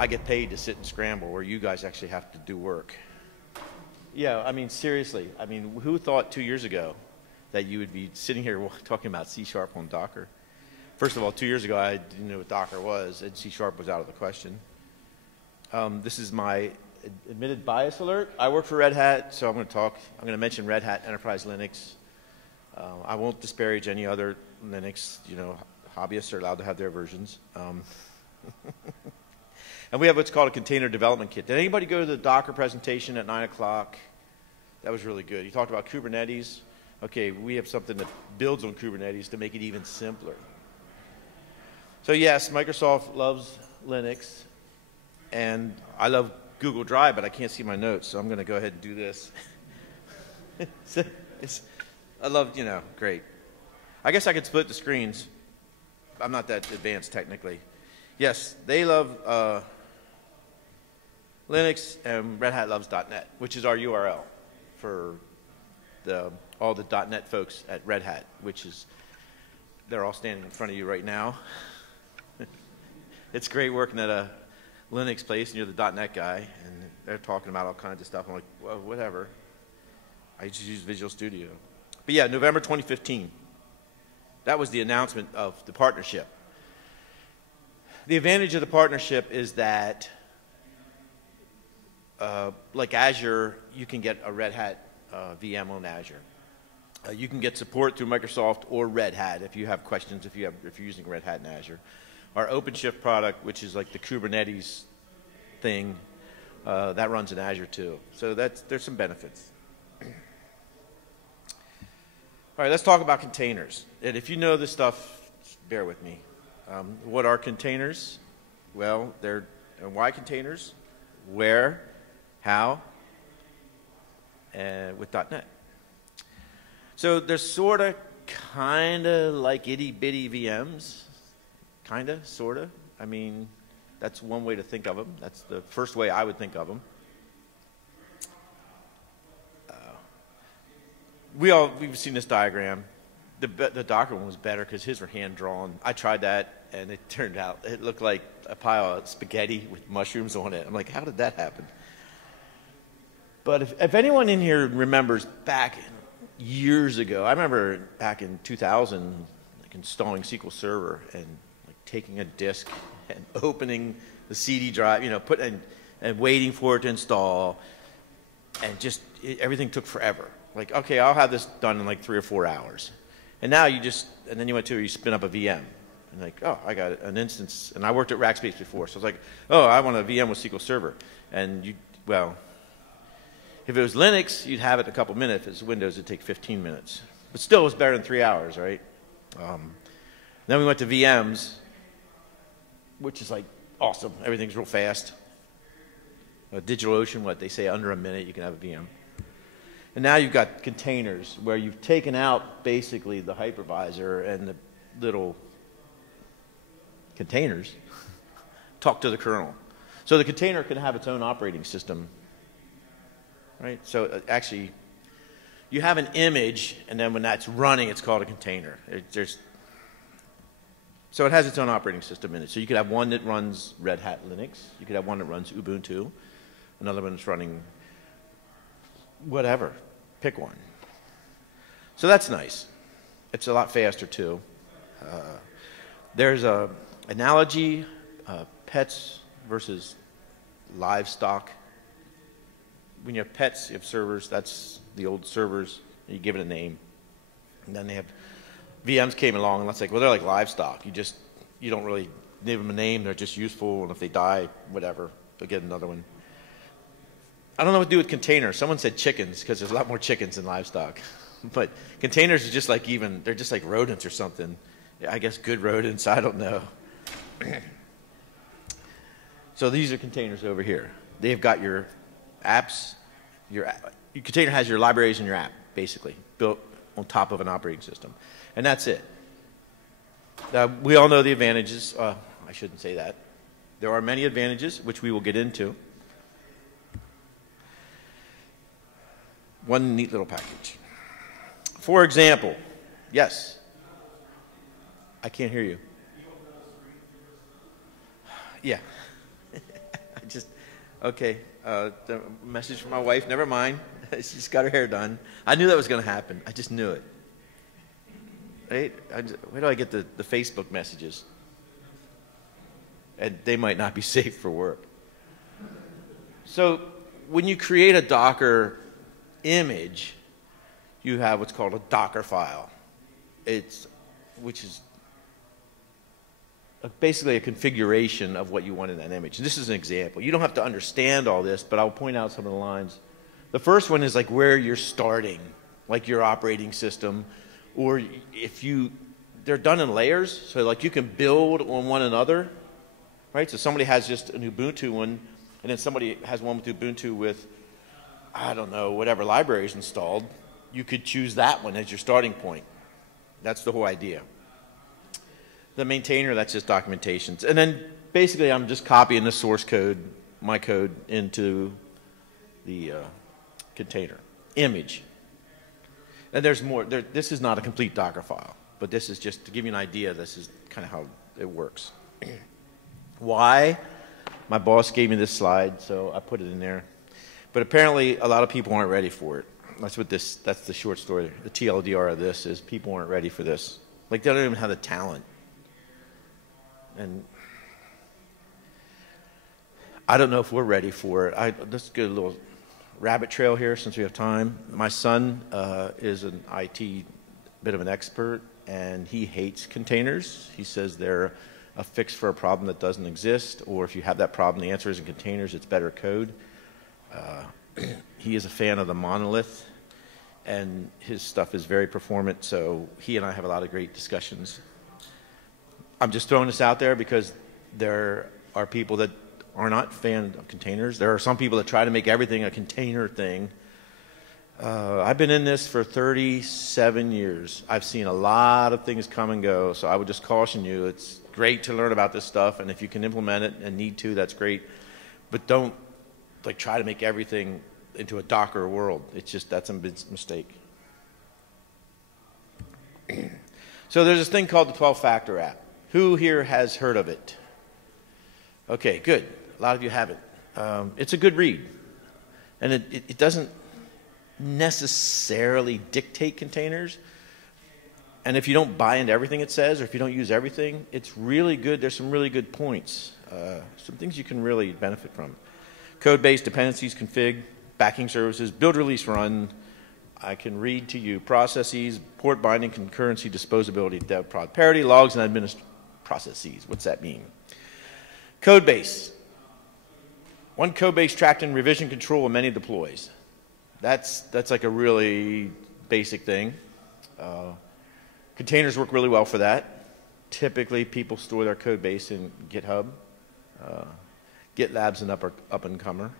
I get paid to sit and scramble where you guys actually have to do work. Yeah, I mean, seriously. I mean, who thought 2 years ago that you would be sitting here talking about C# on Docker? First of all, 2 years ago, I didn't know what Docker was, and C# was out of the question. This is my admitted bias alert. I work for Red Hat, so I'm going to mention Red Hat Enterprise Linux. I won't disparage any other Linux. You know, hobbyists are allowed to have their versions. And we have what's called a container development kit. Did anybody go to the Docker presentation at 9 o'clock? That was really good. He talked about Kubernetes. Okay, we have something that builds on Kubernetes to make it even simpler. So yes, Microsoft loves Linux, and I love Google Drive, but I can't see my notes, so I'm going to go ahead and do this. I love, you know, great. I guess I could split the screens. I'm not that advanced technically. Yes, they love Linux, and Red Hat loves .NET, which is our URL for all the .NET folks at Red Hat, which is, they're all standing in front of you right now. It's great working at a Linux place, and you're the .NET guy, and they're talking about all kinds of stuff. I'm like, well, whatever. I just use Visual Studio. But yeah, November 2015. That was the announcement of the partnership. The advantage of the partnership is that, like Azure, you can get a Red Hat VM on Azure. You can get support through Microsoft or Red Hat if you have questions, if you're using Red Hat in Azure. Our OpenShift product, which is like the Kubernetes thing, that runs in Azure too. So there's some benefits. All right, let's talk about containers. And if you know this stuff, bear with me. What are containers? Well, and why containers? Where? How? And with .NET. So they're sort of, kind of like itty-bitty VMs. Kind of, sort of. I mean, that's one way to think of them. That's the first way I would think of them. We've seen this diagram. The Docker one was better because his were hand-drawn. I tried that, and it turned out, it looked like a pile of spaghetti with mushrooms on it. I'm like, how did that happen? But if anyone in here remembers back years ago, I remember back in 2000, like installing SQL Server and like taking a disk and opening the CD drive, you know, and waiting for it to install, and just everything took forever. Like, okay, I'll have this done in like 3 or 4 hours. And now you then you spin up a VM. And like, oh, I got an instance. And I worked at Rackspace before, so I was like, oh, I want a VM with SQL Server. And well, if it was Linux, you'd have it in a couple minutes. If it's Windows, it'd take 15 minutes. But still, it was better than 3 hours, right? Then we went to VMs, which is like awesome. Everything's real fast. DigitalOcean, what they say, under a minute you can have a VM. And now you've got containers where you've taken out basically the hypervisor and the little containers talk to the kernel. So the container can have its own operating system, right? So actually, you have an image, and then when that's running, it's called a container. So it has its own operating system in it. So you could have one that runs Red Hat Linux. You could have one that runs Ubuntu. Another one that's running whatever. Pick one. So that's nice. It's a lot faster too. There's an analogy, pets versus livestock. When you have pets, you have servers. That's the old servers. You give it a name. And then they have VMs came along, and it's like, well, they're like livestock. You don't really give them a name. They're just useful, and if they die, whatever, they'll get another one. I don't know what to do with containers. Someone said chickens because there's a lot more chickens than livestock. But containers are just like they're just like rodents or something. I guess good rodents, I don't know. So these are containers over here. They've got your apps. Your container has your libraries and your app, basically, built on top of an operating system. And that's it. We all know the advantages. I shouldn't say that. There are many advantages, which we will get into. One neat little package. For example, yes. I can't hear you. Yeah. Okay, the message from my wife, never mind. She's got her hair done. I knew that was going to happen. I just knew it. Right? Where do I get the Facebook messages? And they might not be safe for work. So when you create a Docker image, you have what's called a Docker file. Which is basically a configuration of what you want in that image. And this is an example. You don't have to understand all this, but I'll point out some of the lines. The first one is like where you're starting, like your operating system, or they're done in layers, so like you can build on one another, right? So somebody has just an Ubuntu one, and then somebody has one with Ubuntu with, I don't know, whatever library is installed. You could choose that one as your starting point. That's the whole idea. The maintainer, that's just documentations. And then basically I'm just copying the source code, my code, into the container. Image. And there's more. This is not a complete Docker file, but this is just to give you an idea. This is kind of how it works. Why? My boss gave me this slide, so I put it in there. But apparently a lot of people aren't ready for it. That's the short story. The TLDR of this is people aren't ready for this. Like they don't even have the talent. And I don't know if we're ready for it. Let's go a little rabbit trail here since we have time. My son is an IT bit of an expert, and he hates containers. He says they're a fix for a problem that doesn't exist, or if you have that problem, the answer isn't containers, it's better code. He is a fan of the monolith, and his stuff is very performant, so he and I have a lot of great discussions. I'm just throwing this out there because there are people that are not fans of containers. There are some people that try to make everything a container thing. I've been in this for 37 years. I've seen a lot of things come and go, so I would just caution you, it's great to learn about this stuff, and if you can implement it and need to, that's great. But don't try to make everything into a Docker world. It's just, that's a mistake. So there's this thing called the 12-factor app. Who here has heard of it? Okay, good. A lot of you haven't. It's a good read. And it doesn't necessarily dictate containers. And if you don't buy into everything it says, or if you don't use everything, it's really good. There's some really good points. Some things you can really benefit from. Code base, dependencies, config, backing services, build, release, run. I can read to you processes, port binding, concurrency, disposability, dev prod parity, logs, and administration processes. What's that mean? Code base. One code base tracked in revision control of many deploys. That's like a really basic thing. Containers work really well for that. Typically, people store their code base in GitHub. GitLab's an up-and-comer.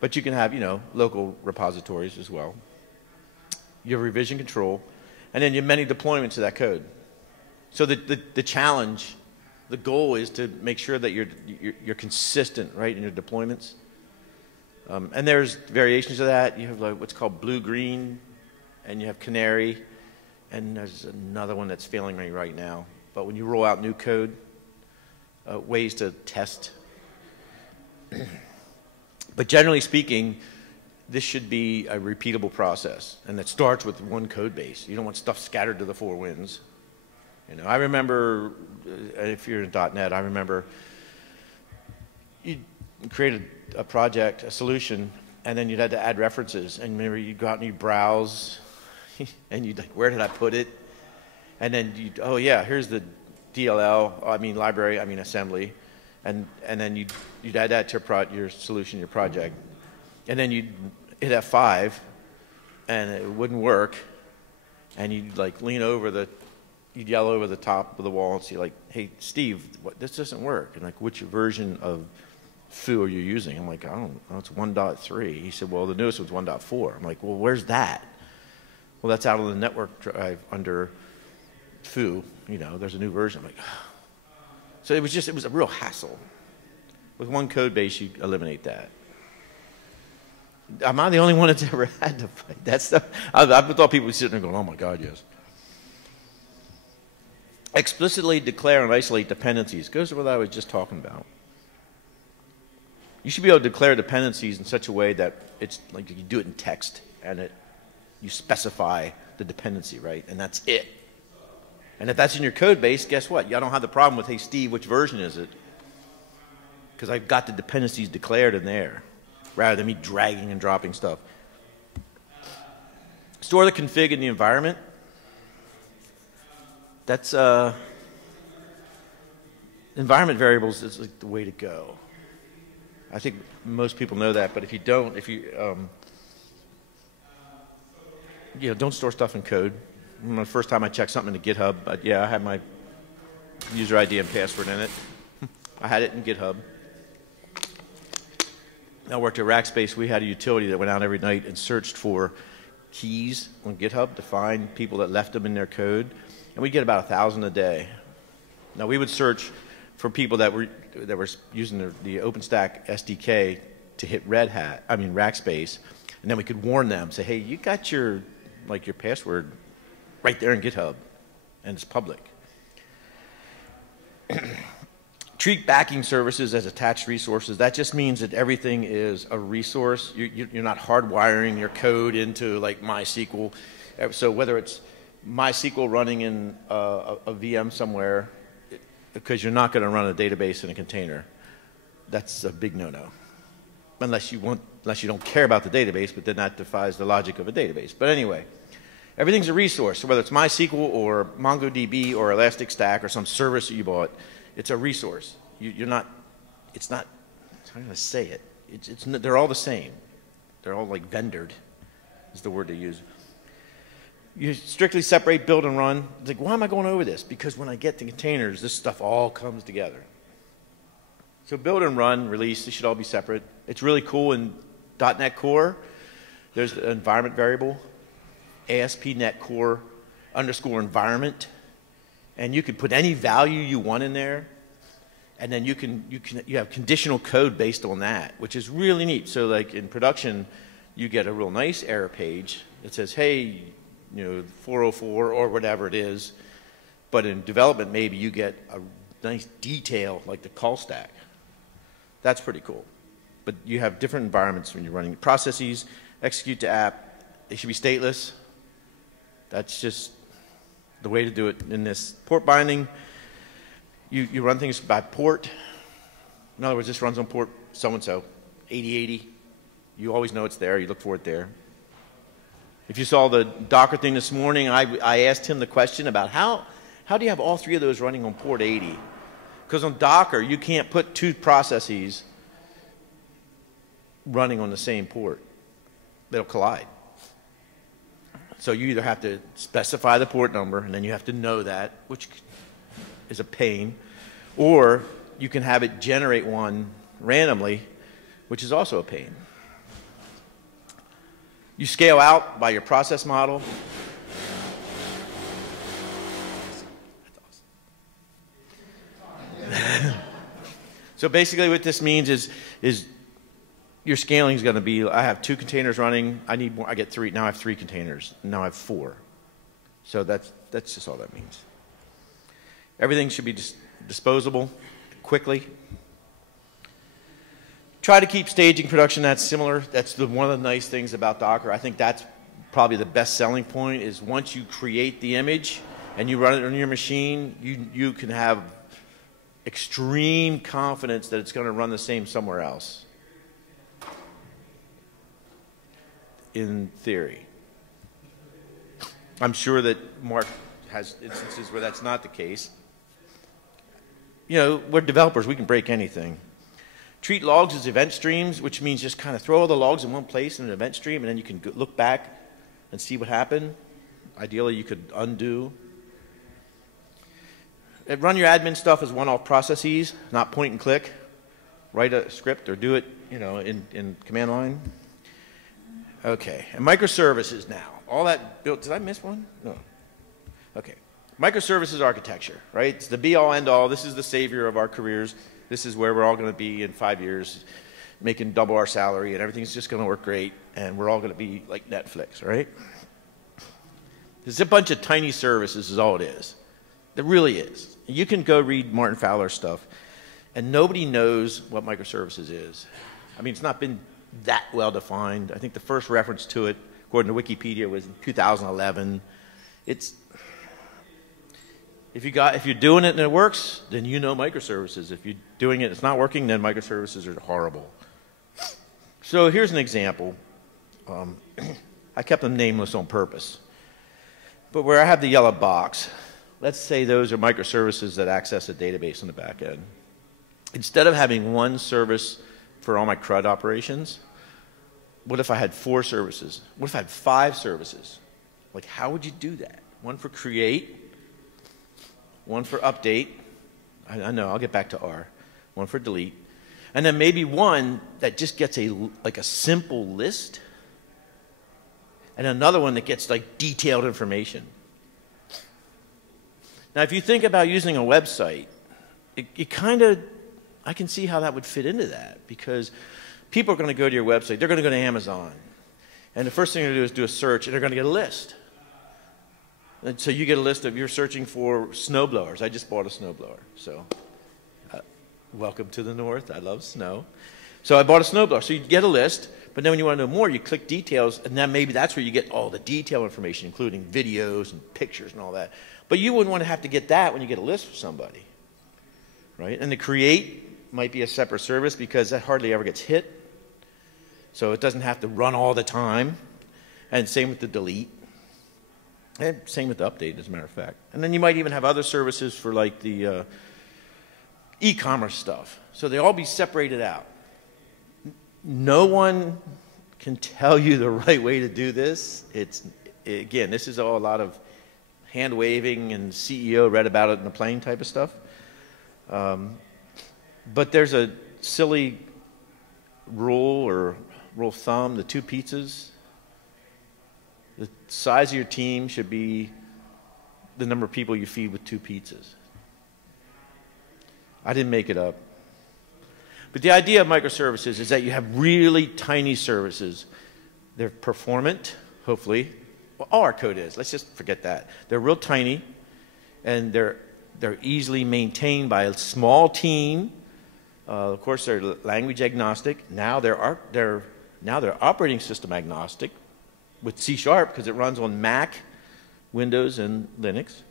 But you can have, local repositories as well. You have revision control, and then you have many deployments of that code. So the challenge, the goal is to make sure that you're consistent, right, in your deployments. And there's variations of that. You have what's called blue-green, and you have canary, and there's another one that's failing me right now. But when you roll out new code, ways to test. But generally speaking, this should be a repeatable process, and it starts with one code base. You don't want stuff scattered to the four winds. I remember, if you're in .NET, I remember you created a project, a solution, and then you'd had to add references, and maybe you'd go out and you browse, and you'd like, where did I put it? And then oh yeah, here's the DLL, library, assembly, and then you'd add that to your solution, your project, and then you'd hit F5, and it wouldn't work, and you'd lean over you'd yell over the top of the wall and say hey Steve, this doesn't work, and which version of foo are you using? I'm like, I don't know, it's 1.3. He said, well, the newest was 1.4. I'm like, well, where's that? Well, that's out on the network drive under foo. There's a new version. I'm like, so it was a real hassle. With one code base, you eliminate that. Am I the only one that's ever had to fight that stuff? I thought people were sitting there going, oh my God, yes. Explicitly declare and isolate dependencies. Goes to what I was just talking about. You should be able to declare dependencies in such a way that it's like you do it in text and you specify the dependency, right? And that's it. And if that's in your code base, guess what? I don't have the problem with, hey, Steve, which version is it? Because I've got the dependencies declared in there, rather than me dragging and dropping stuff. Store the config in the environment. That's environment variables is like the way to go. I think most people know that, but if you don't, don't store stuff in code. The first time I checked something into GitHub, I had my user ID and password in it. I had it in GitHub. I worked at Rackspace. We had a utility that went out every night and searched for keys on GitHub to find people that left them in their code, and we'd get about 1,000 a day. Now we would search for people that were using the OpenStack SDK to hit Rackspace, and then we could warn them, say, hey, you got your password right there in GitHub, and it's public. Treat backing services as attached resources. That just means that everything is a resource. You're not hardwiring your code into like MySQL. So whether it's MySQL running in a VM somewhere, because you're not going to run a database in a container, that's a big no-no. Unless you don't care about the database, but then that defies the logic of a database. But anyway, everything's a resource. So whether it's MySQL or MongoDB or ElasticStack or some service that you bought, it's a resource. It's not, how am I going to say it? They're all the same. They're all like vendored, is the word they use. You strictly separate build and run. It's like, why am I going over this? Because when I get to containers, this stuff all comes together. So build and run, release, they should all be separate. It's really cool in .NET Core. There's the environment variable, ASP.NET Core _environment. And you can put any value you want in there, and then you have conditional code based on that, which is really neat. So like in production, you get a real nice error page that says, hey, 404 or whatever it is. But in development, maybe you get a nice detail like the call stack. That's pretty cool. But you have different environments when you're running processes, execute the app. They should be stateless. That's just the way to do it in this. Port binding, you run things by port. In other words, this runs on port so-and-so, 8080. You always know it's there. You look for it there. If you saw the Docker thing this morning, I asked him the question about how do you have all three of those running on port 80? Because on Docker, you can't put two processes running on the same port. They'll collide. So you either have to specify the port number, and then you have to know that, which is a pain, or you can have it generate one randomly, which is also a pain. You scale out by your process model. So basically what this means is your scaling is going to be, I have 2 containers running, I need more, I get 3, now I have 3 containers, now I have 4. So that's just all that means. Everything should be disposable quickly. Try to keep staging production that's similar. That's one of the nice things about Docker. I think that's probably the best selling point is once you create the image and you run it on your machine, you can have extreme confidence that it's going to run the same somewhere else. In theory. I'm sure that Mark has instances where that's not the case. We're developers, we can break anything. Treat logs as event streams, which means just kind of throw all the logs in one place in an event stream, and then you can look back and see what happened. Ideally, you could undo. Run your admin stuff as one-off processes, not point and click. Write a script or do it, in command line. Okay, and microservices now. All that built, did I miss one? No. Okay, microservices architecture, right? It's the be-all, end-all. This is the savior of our careers. This is where we're all going to be in 5 years, making double our salary, and everything's just going to work great, and we're all going to be like Netflix, right? There's a bunch of tiny services is all it is. It really is. You can go read Martin Fowler's stuff, and nobody knows what microservices is. I mean, it's not been that well defined. I think the first reference to it, according to Wikipedia, was in 2011. If you're doing it and it works, then you know microservices. If you're doing it and it's not working, then microservices are horrible. So here's an example. I kept them nameless on purpose. But where I have the yellow box, let's say those are microservices that access a database on the back end. Instead of having one service for all my CRUD operations, what if I had 4 services? What if I had 5 services? Like, how would you do that? One for create, one for update. I know, I'll get back to R. One for delete. And then maybe one that just gets like a simple list, and another one that gets like detailed information. Now, if you think about using a website, I can see how that would fit into that, because people are going to go to your website. They're going to go to Amazon. And the first thing they're going to do is do a search, and they're going to get a list. And so you get a list of, you're searching for snowblowers. I just bought a snowblower. So welcome to the north. I love snow. So I bought a snowblower. So you get a list, but then when you want to know more, you click details, and then maybe that's where you get all the detail information, including videos and pictures and all that. But you wouldn't want to have to get that when you get a list for somebody, right? And the create might be a separate service because that hardly ever gets hit. So it doesn't have to run all the time. And same with the delete. And same with the update, as a matter of fact. And then you might even have other services for like the e-commerce stuff. So they all be separated out. No one can tell you the right way to do this. Again, this is all a lot of hand waving, and CEO read about it in the plane type of stuff. But there's a silly rule or rule of thumb, the 2 pizzas. The size of your team should be the number of people you feed with 2 pizzas. I didn't make it up. But the idea of microservices is that you have really tiny services. They're performant, hopefully. Well, all our code is. Let's just forget that. They're real tiny, and they're easily maintained by a small team. Of course, they're language agnostic. Now they're operating system agnostic with C# because it runs on Mac, Windows, and Linux.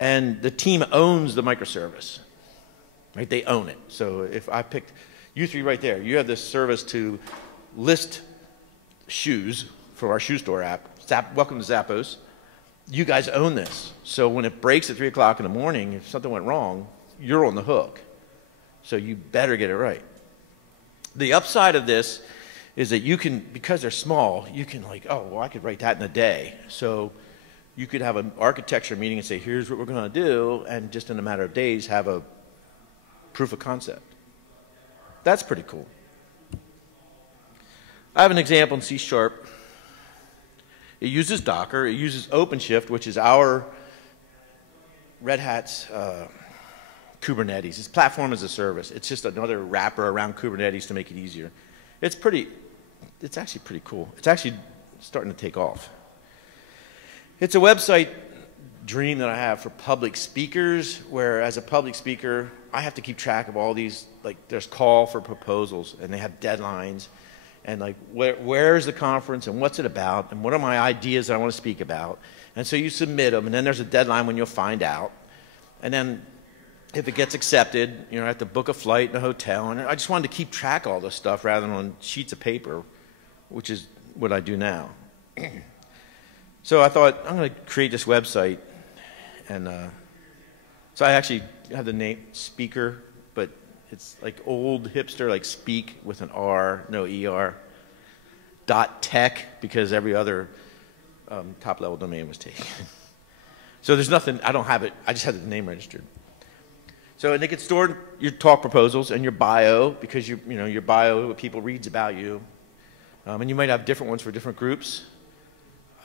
And the team owns the microservice. Right? They own it. So if I picked you 3 right there, you have this service to list shoes for our shoe store app. Welcome to Zappos. You guys own this. So when it breaks at 3 o'clock in the morning, if something went wrong, you're on the hook. So you better get it right. The upside of this is that you can, because they're small, you can like, oh, well, I could write that in a day. So you could have an architecture meeting and say, here's what we're going to do, and just in a matter of days have a proof of concept. That's pretty cool. I have an example in C#. It uses Docker. It uses OpenShift, which is our Red Hat's Kubernetes. It's platform as a service. It's just another wrapper around Kubernetes to make it easier. It's actually pretty cool. It's actually starting to take off. It's a website dream that I have for public speakers, where as a public speaker, I have to keep track of all these, like there's call for proposals, and they have deadlines, and like where's the conference, and what's it about, and what are my ideas that I want to speak about. And so you submit them, and then there's a deadline when you'll find out. And then if it gets accepted, I have to book a flight and a hotel. And I just wanted to keep track of all this stuff rather than on sheets of paper, which is what I do now. So I thought, I'm going to create this website. And so I actually have the name Speaker, but it's like old hipster, like speak with an R, no ER, .tech, because every other top-level domain was taken. So there's nothing, I don't have it, I just have the name registered. So, and they can store your talk proposals and your bio, because your bio, what people reads about you. And you might have different ones for different groups.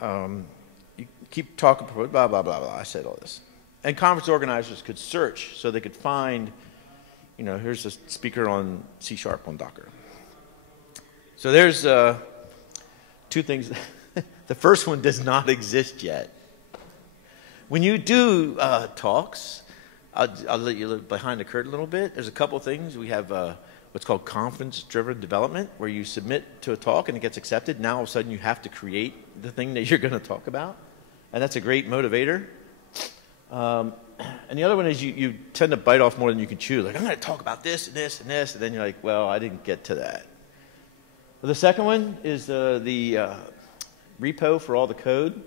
You keep talking, blah, blah, blah, blah. I said all this. And conference organizers could search, so they could find, here's a speaker on C# on Docker. So there's 2 things. The first one does not exist yet. When you do talks, I'll let you look behind the curtain a little bit. There's a couple things. We have what's called confidence-driven development, where you submit to a talk and it gets accepted. Now all of a sudden you have to create the thing that you're going to talk about, and that's a great motivator. And the other one is you tend to bite off more than you can chew. Like, I'm going to talk about this and this and this, and then you're like, well, I didn't get to that. Well, the second one is the repo for all the code.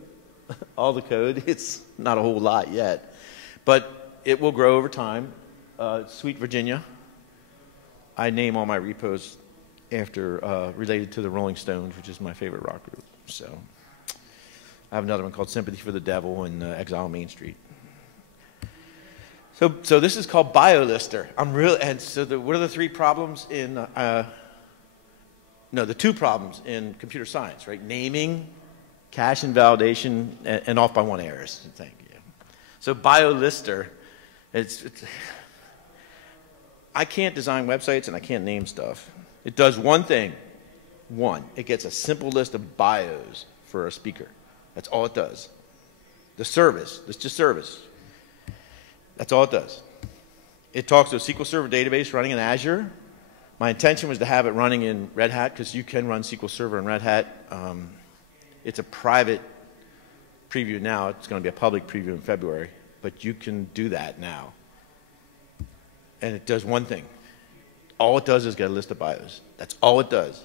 All the code. It's not a whole lot yet, but it will grow over time. Sweet Virginia. I name all my repos after related to the Rolling Stones, which is my favorite rock group. So I have another one called Sympathy for the Devil and Exile on Main Street. So this is called BioLister. What are the three problems in? The two problems in computer science, right? Naming, cache invalidation, and off by one errors. Thank you. So BioLister, I can't design websites and I can't name stuff. It does one thing. It gets a simple list of bios for a speaker. That's all it does. The service, it's just service. That's all it does. It talks to a SQL Server database running in Azure. My intention was to have it running in Red Hat, because you can run SQL Server in Red Hat. It's a private preview now. It's going to be a public preview in February, but you can do that now. And it does one thing. All it does is get a list of bios. That's all it does.